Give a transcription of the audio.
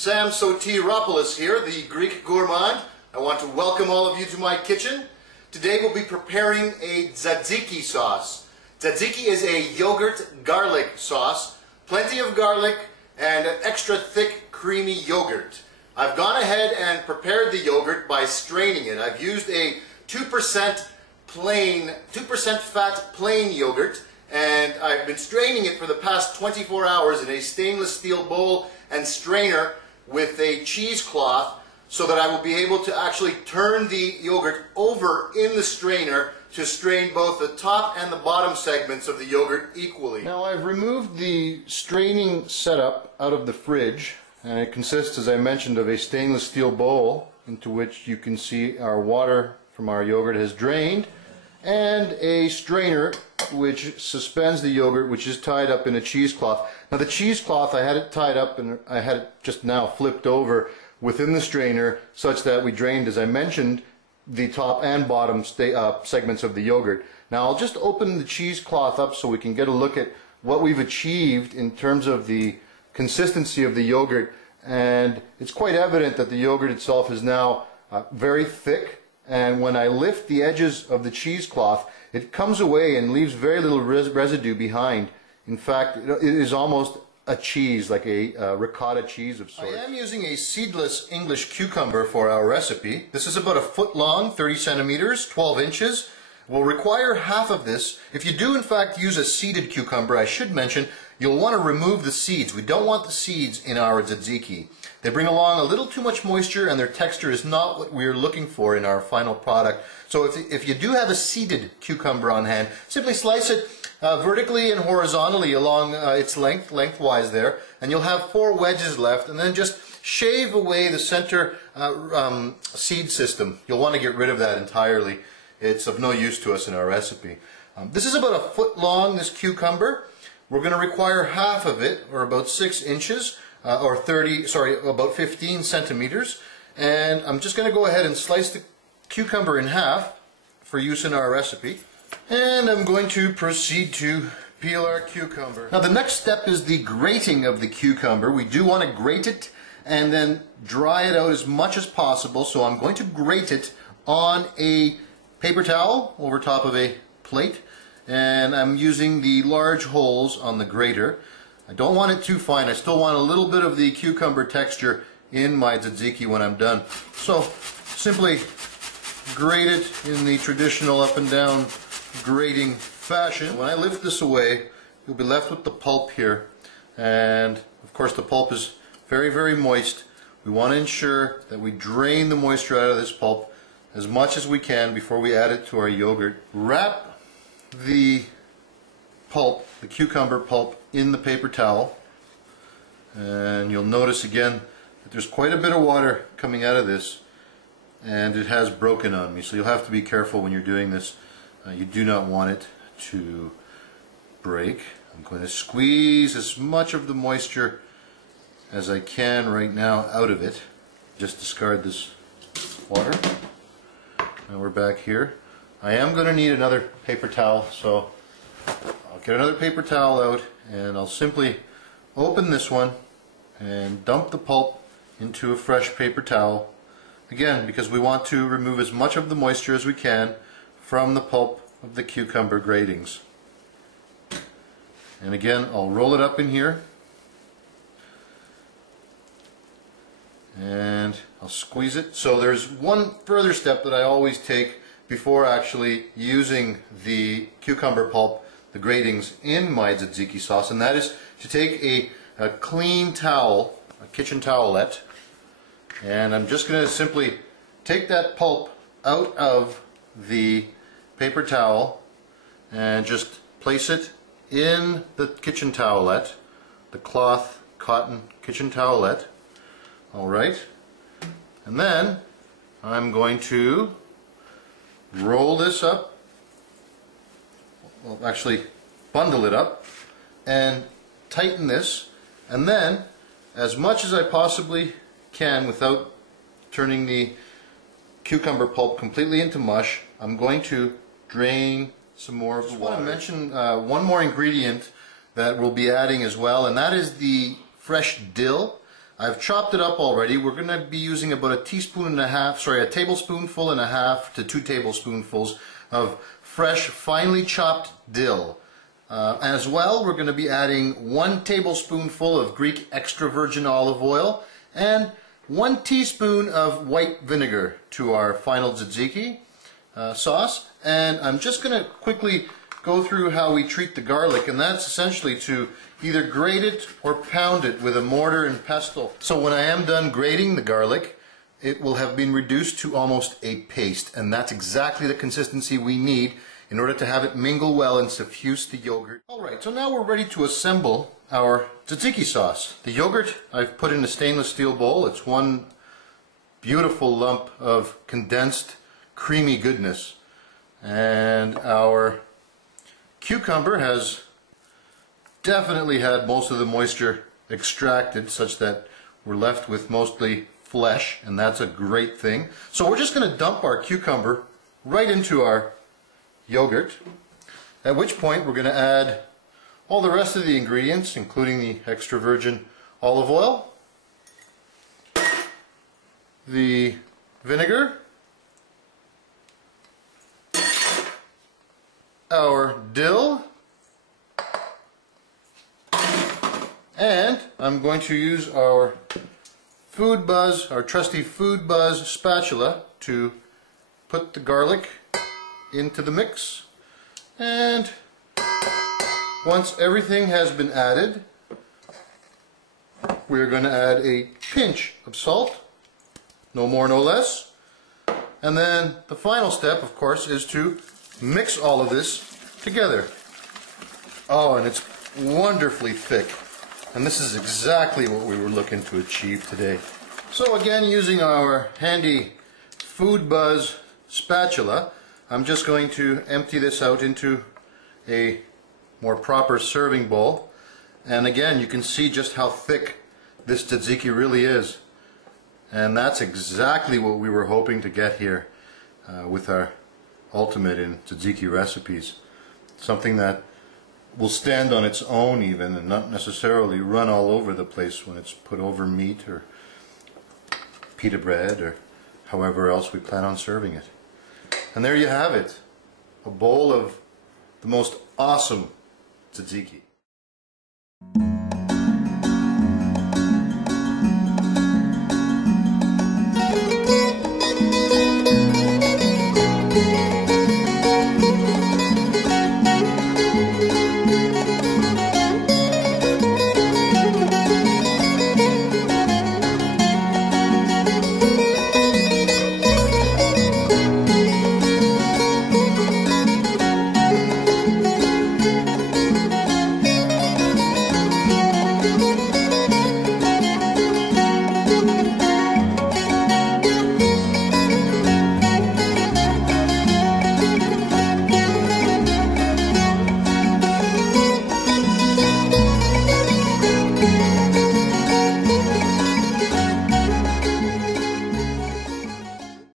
Sam Sotiropoulos here, the Greek gourmand. I want to welcome all of you to my kitchen. Today we'll be preparing a tzatziki sauce. Tzatziki is a yogurt garlic sauce, plenty of garlic and an extra thick creamy yogurt. I've gone ahead and prepared the yogurt by straining it. I've used a 2% fat plain yogurt, and I've been straining it for the past 24 hours in a stainless steel bowl and strainer with a cheesecloth so that I will be able to actually turn the yogurt over in the strainer to strain both the top and the bottom segments of the yogurt equally. Now I've removed the straining setup out of the fridge, and it consists, as I mentioned, of a stainless steel bowl into which you can see our water from our yogurt has drained, and a strainer which suspends the yogurt, which is tied up in a cheesecloth. Now the cheesecloth, I had it tied up and I had it just now flipped over within the strainer such that we drained, as I mentioned, the top and bottom segments of the yogurt. Now I'll just open the cheesecloth up so we can get a look at what we've achieved in terms of the consistency of the yogurt, and it's quite evident that the yogurt itself is now very thick, and when I lift the edges of the cheesecloth, it comes away and leaves very little residue behind. In fact, it is almost a cheese, like a ricotta cheese of sorts. I am using a seedless English cucumber for our recipe. This is about a foot long, 30 centimeters, 12 inches. We'll require half of this. If you do in fact use a seeded cucumber, I should mention, you'll want to remove the seeds. We don't want the seeds in our tzatziki. They bring along a little too much moisture and their texture is not what we're looking for in our final product. So if you do have a seeded cucumber on hand, simply slice it vertically and horizontally along its lengthwise there, and you'll have 4 wedges left, and then just shave away the center seed system. You'll want to get rid of that entirely. It's of no use to us in our recipe. This is about a foot long, this cucumber. We're going to require half of it, or about 6 inches, about 15 centimeters. And I'm just going to go ahead and slice the cucumber in half for use in our recipe. And I'm going to proceed to peel our cucumber. Now the next step is the grating of the cucumber. We do want to grate it and then dry it out as much as possible. So I'm going to grate it on a paper towel over top of a plate, and I'm using the large holes on the grater. I don't want it too fine. I still want a little bit of the cucumber texture in my tzatziki when I'm done. So simply grate it in the traditional up and down grating fashion. When I lift this away, you'll be left with the pulp here, and of course the pulp is very, very moist. We want to ensure that we drain the moisture out of this pulp as much as we can before we add it to our yogurt. Wrap the pulp, the cucumber pulp, in the paper towel, and you'll notice again that there's quite a bit of water coming out of this, and it has broken on me, so you'll have to be careful when you're doing this. You do not want it to break. I'm going to squeeze as much of the moisture as I can right now out of it. Just discard this water. Now we're back here. I am going to need another paper towel, so I'll get another paper towel out and I'll simply open this one and dump the pulp into a fresh paper towel. Again, because we want to remove as much of the moisture as we can from the pulp of the cucumber gratings. And again, I'll roll it up in here and I'll squeeze it. So there's one further step that I always take before actually using the cucumber pulp, the gratings, in my tzatziki sauce, and that is to take a clean towel, a kitchen towelette, and I'm just going to simply take that pulp out of the paper towel and just place it in the kitchen towelette, the cloth cotton kitchen towelette. Alright, and then I'm going to roll this up, well actually bundle it up and tighten this, and then as much as I possibly can without turning the cucumber pulp completely into mush, I'm going to drain some more of the water. I want to mention one more ingredient that we'll be adding as well, and that is the fresh dill. I've chopped it up already. We're going to be using about a tablespoonful and a half to 2 tablespoonfuls of fresh, finely chopped dill. As well, we're going to be adding 1 tablespoonful of Greek extra virgin olive oil and 1 teaspoon of white vinegar to our final tzatziki sauce. And I'm just going to quickly go through how we treat the garlic, and that's essentially to either grate it or pound it with a mortar and pestle. So when I am done grating the garlic, it will have been reduced to almost a paste, and that's exactly the consistency we need in order to have it mingle well and suffuse the yogurt. Alright, so now we're ready to assemble our tzatziki sauce. The yogurt I've put in a stainless steel bowl. It's one beautiful lump of condensed creamy goodness. And our cucumber has definitely had most of the moisture extracted, such that we're left with mostly flesh, and that's a great thing. So we're just going to dump our cucumber right into our yogurt, at which point we're going to add all the rest of the ingredients, including the extra virgin olive oil, the vinegar, our dill, and I'm going to use our our trusty Food Buzz spatula to put the garlic into the mix. And once everything has been added, we're going to add a pinch of salt, no more, no less. And then the final step, of course, is to mix all of this together. Oh, and it's wonderfully thick. And this is exactly what we were looking to achieve today. So again, using our handy Food Buzz spatula, I'm just going to empty this out into a more proper serving bowl. And again, you can see just how thick this tzatziki really is. And that's exactly what we were hoping to get here with our ultimate in tzatziki recipes. Something that will stand on its own even, and not necessarily run all over the place when it's put over meat or pita bread or however else we plan on serving it. And there you have it, a bowl of the most awesome tzatziki.